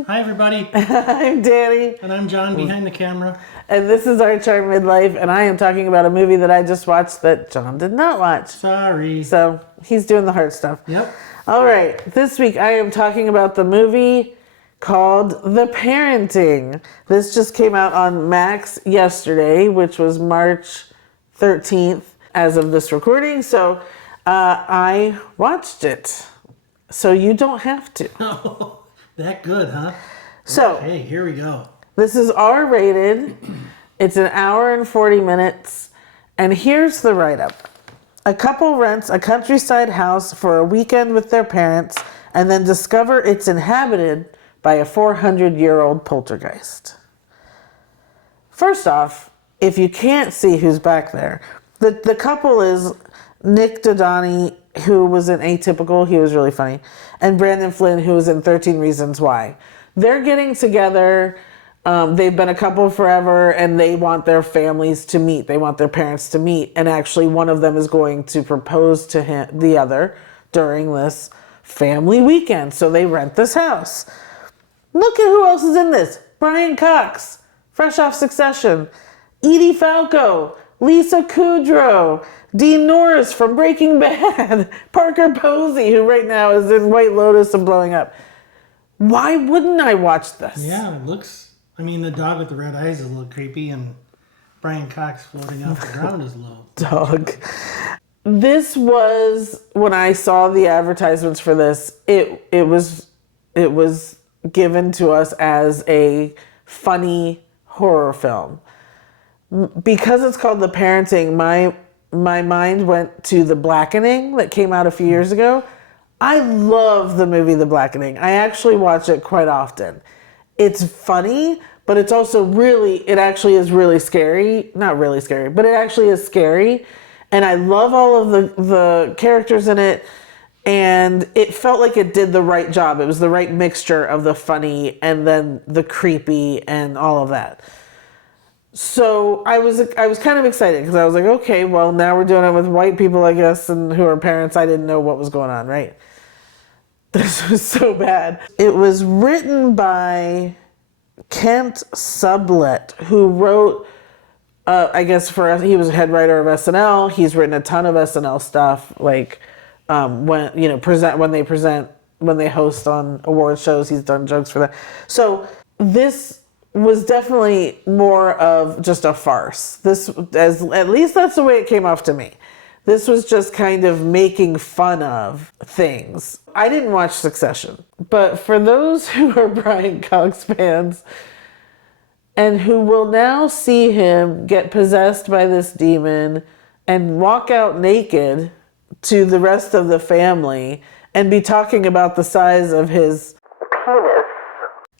everyone. Hi, everybody. I'm Danny. And I'm John behind the camera. And this is Our Charm Midlife, and I am talking about a movie that I just watched that John did not watch. Sorry. So he's doing the hard stuff. Yep. All right. This week I am talking about the movie called The Parenting. This just came out on Max yesterday, which was March 13th as of this recording. So I watched it. So you don't have to. Oh, that good, huh? So, okay, here we go. This is R-rated. It's an hour and 40 minutes. And here's the write-up. A couple rents a countryside house for a weekend with their parents and then discover it's inhabited by a 400-year-old poltergeist. First off, if you can't see who's back there, the couple is Nick Dhani, who was in Atypical, he was really funny, and Brandon Flynn, who was in 13 Reasons Why. They're getting together. They've been a couple forever, and they want their families to meet. They want their parents to meet, and actually one of them is going to propose to the other during this family weekend. So they rent this house. Look at who else is in this. Brian Cox, fresh off Succession. Edie Falco, Lisa Kudrow, Dean Norris from Breaking Bad, Parker Posey, who right now is in White Lotus and blowing up. Why wouldn't I watch this? Yeah, it looks... I mean, the dog with the red eyes is a little creepy, and Brian Cox floating off the ground is a little... Dog. This was, when I saw the advertisements for this, it was given to us as a funny horror film. Because it's called The Parenting, my mind went to The Blackening that came out a few years ago. I love the movie The Blackening. I actually watch it quite often. It's funny, but it's also it actually is really scary. Not really scary, but it actually is scary. And I love all of the characters in it. And it felt like it did the right job. It was the right mixture of the funny and then the creepy and all of that. So I was kind of excited because I was like, okay, well, now we're doing it with white people, I guess, and who are parents. I didn't know what was going on, right? This was so bad. It was written by Kent Sublett, who wrote, I guess he was a head writer of SNL. He's written a ton of SNL stuff, like when they host on award shows. He's done jokes for that. So this was definitely more of just a farce. At least that's the way it came off to me. This was just kind of making fun of things. I didn't watch Succession, but for those who are Brian Cox fans and who will now see him get possessed by this demon and walk out naked to the rest of the family and be talking about the size of his penis,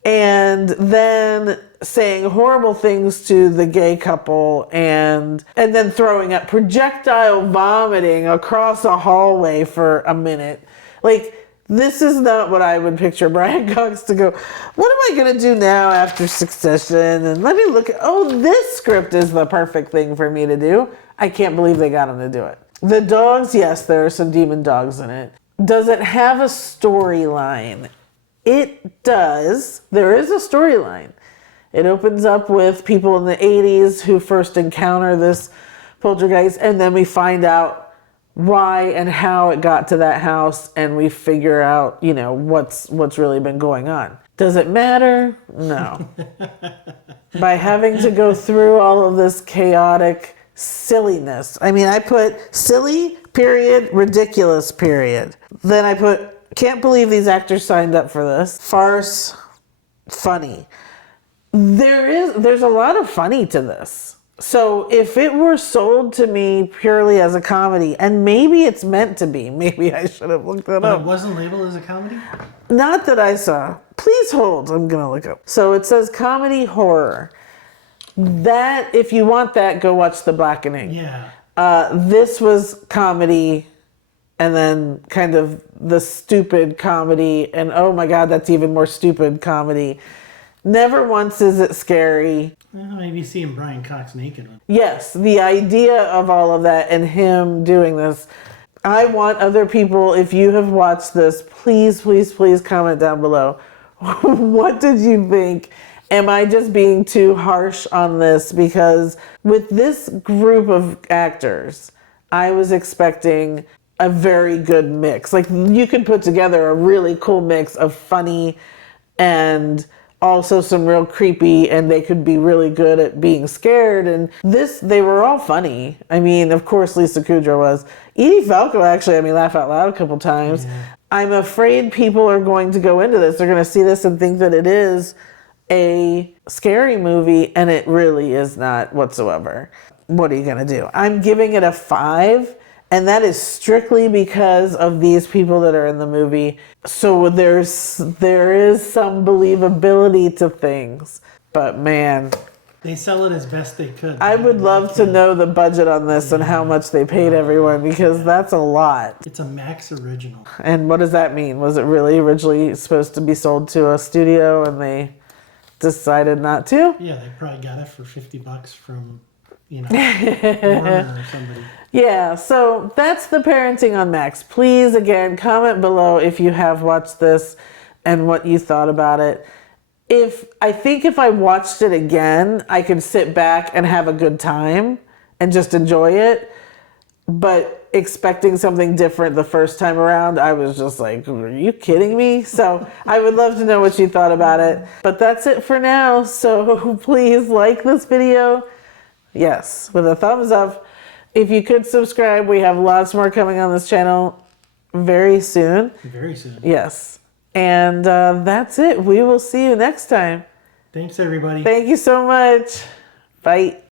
and then saying horrible things to the gay couple and then throwing up, projectile vomiting across a hallway for a minute. Like, this is not what I would picture Brian Cox to go, what am I going to do now after Succession? And let me look at, this script is the perfect thing for me to do. I can't believe they got him to do it. The dogs, yes, there are some demon dogs in it. Does it have a storyline? It does. There is a storyline. It opens up with people in the 80s who first encounter this poltergeist, and then we find out why and how it got to that house, and we figure out, what's really been going on. Does it matter? No. By having to go through all of this chaotic silliness. I mean, I put silly, period, ridiculous, period. Then I put, can't believe these actors signed up for this. Farce, funny. There's a lot of funny to this. So if it were sold to me purely as a comedy, and maybe it's meant to be, maybe I should have looked that up. But it wasn't labeled as a comedy? Not that I saw. Please hold. I'm going to look up. So it says comedy horror. That, if you want that, go watch The Blackening. Yeah. This was comedy, and then kind of the stupid comedy, and oh my God, that's even more stupid comedy. Never once is it scary. Well, maybe seeing Brian Cox naked. Yes, the idea of all of that and him doing this. I want other people, if you have watched this, please, please, please comment down below. What did you think? Am I just being too harsh on this? Because with this group of actors, I was expecting a very good mix. Like you could put together a really cool mix of funny and also some real creepy, and they could be really good at being scared. And this, they were all funny. I mean, of course, Lisa Kudrow was. Edie Falco actually had me laugh out loud a couple times. Yeah. I'm afraid people are going to go into this. They're going to see this and think that it is a scary movie, and it really is not whatsoever. What are you going to do? I'm giving it a 5, and that is strictly because of these people that are in the movie. So there is some believability to things. But man, they sell it as best they could. I would love to know the budget on this and how much they paid everyone, because that's a lot. It's a Max original. And what does that mean? Was it really originally supposed to be sold to a studio and they decided not to? Yeah, they probably got it for $50 from, Warner or somebody. Yeah, so that's the parenting on Max. Please, again, comment below if you have watched this and what you thought about it. I think if I watched it again, I could sit back and have a good time and just enjoy it. But expecting something different the first time around, I was just like, are you kidding me? So I would love to know what you thought about it. But that's it for now. So please like this video. Yes, with a thumbs up. If you could subscribe, we have lots more coming on this channel very soon. Very soon. Yes. And that's it. We will see you next time. Thanks, everybody. Thank you so much. Bye.